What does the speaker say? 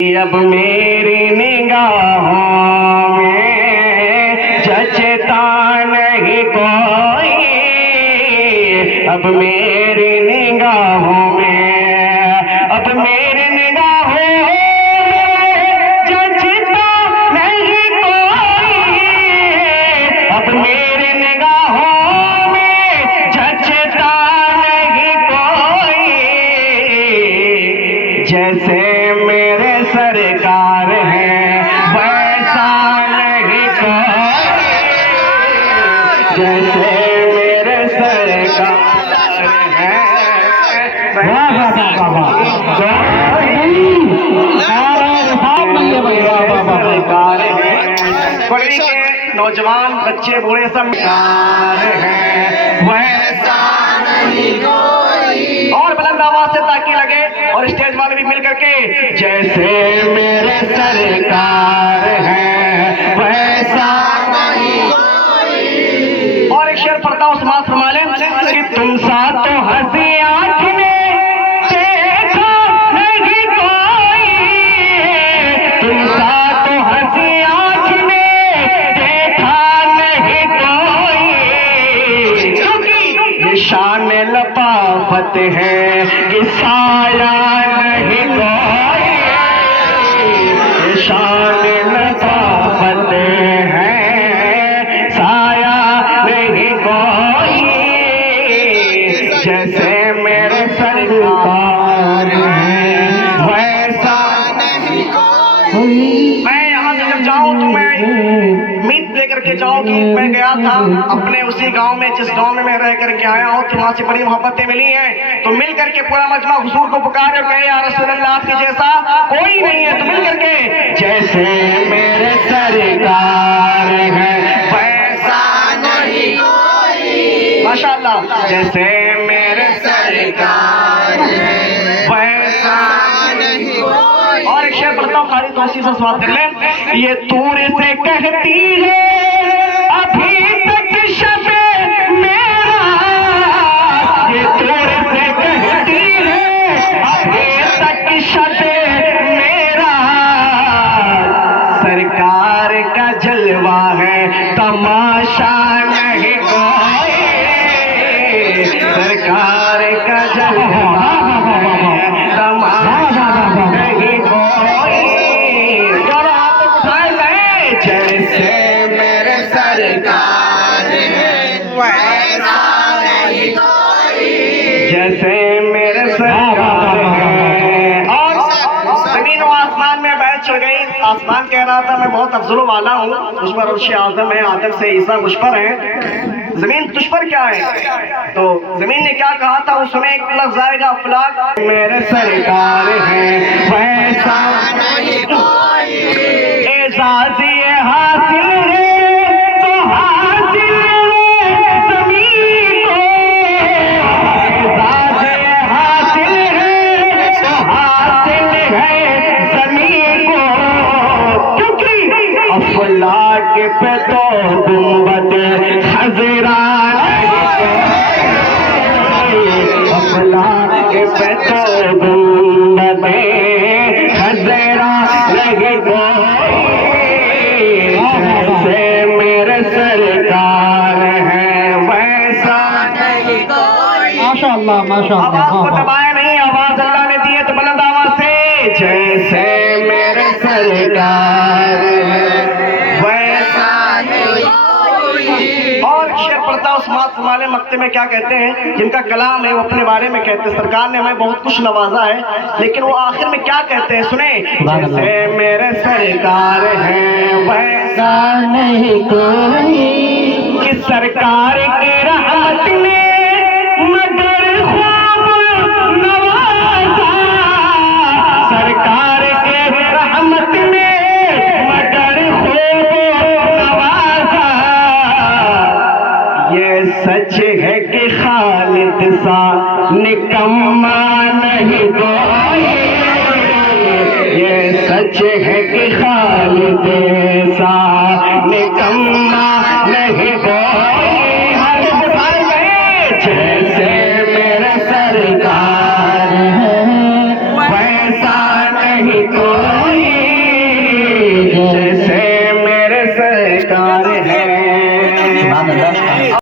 अब मेरी निगाहों में जचता नहीं कोई, अब मेरी निगाहों में, अब मेरी निगाहों में जचता नहीं कोई, अब मेरी निगाहों में जचता नहीं कोई। जैसे मेरे सरकार है वैसा नहीं कोई, जैसे मेरे सरकार है बड़ी के नौजवान बच्चे बूढ़े सब है वैसा नहीं कोई। और बुलंद आवाज से ताकि लगे और स्टेज वाले भी मिल करके जैसे मेरे सरकार है वैसा नहीं कोई। और एक शेर पढ़ता हूँ, समाज फरमा लें कि तुम सा तो हंसी आँख ने देखा नहीं कोई, तुम सा तो हंसी आँख ने देखा नहीं कोई। क्योंकि शान लपाफत है कि साया नहीं कोई, शान लपाफत है साया नहीं कोई। जैसे मेरे सरकार है वैसा नहीं कोई। मैं यहाँ से जब जाऊँ तो मैं उम्मीद लेकर के जाऊँ कि मैं गया था अपने उसी गांव में जिस गांव में मैं रह करके आया हूँ, तो वहाँ से बड़ी मोहब्बतें मिली हैं। तो मिल करके पूरा मजमा हुजूर को पुकार और कहे या रसूल अल्लाह आपके जैसा कोई नहीं है। तो मिल करके जैसे मेरे सरकार है वैसा नहीं कोई, माशाअल्लाह, जैसे मेरे सरकार है वैसा नहीं कोई। और एक शेर पढ़ता हूँ, खाली तौसी से स्वाद कर लें। ये तूर से कहती है अभी तक शबे मेरा, ये तूर से कहती है अभी तक शबे मेरा। सरकार का जलवा है तमाशा नहीं कोई, सरकार का जलवा है तमाशा नहीं कोई। जैसे मेरे सरकार है वैसा नहीं कोई, जैसे मेरे सरकार है। और जमीन और आसमान में बैठ चढ़ गई। आसमान कह रहा था मैं बहुत अफजल वाला हूँ, मुझ पर अर्श आज़म है, आदम से ईसा मुझ पर है, जमीन तुझ पर क्या है। तो जमीन ने क्या कहा था, उसमें एक लफ्ज आएगा अफलाक, मेरे सरकार है वैसा नहीं कोई। एजाज़ ये हासिल है तो हासिल है ज़मीन को, एजाज़ ये हासिल है तो हासिल है ज़मीन को। क्योंकि अफलाक पे तो गुंबद खज़रा अफलाक पे तो गुंबद खज़रा नहीं कोई। जैसे मेरे सरकार है वैसा नहीं कोई। माशाअल्लाह माशाअल्लाह। आवाज को दबाए नहीं, आवाज अल्लाह ने दी है तो बुलंद आवाज से जैसे मेरे सरकार है वैसा नहीं कोई। और शेर पढ़ता हूँ, समाज वाले मक्ते में क्या कहते हैं, जिनका कलाम है वो अपने बारे में कहते हैं सरकार ने हमें बहुत कुछ नवाजा है, लेकिन वो आखिर में क्या कहते हैं सुने। जैसे मेरे सरकार है वैसा नहीं कोई, कि सरकार की रहमत ने मगर खूब नवाजा, सरकार के रहमत ने मगर खूब नवाजा। ये सच है कि खालिद सा निकम्मा नहीं कोई, ये सच है कि खालिद सा निकम्मा नहीं कोई। जैसे मेरे सरकार है वैसा नहीं कोई। सुना देता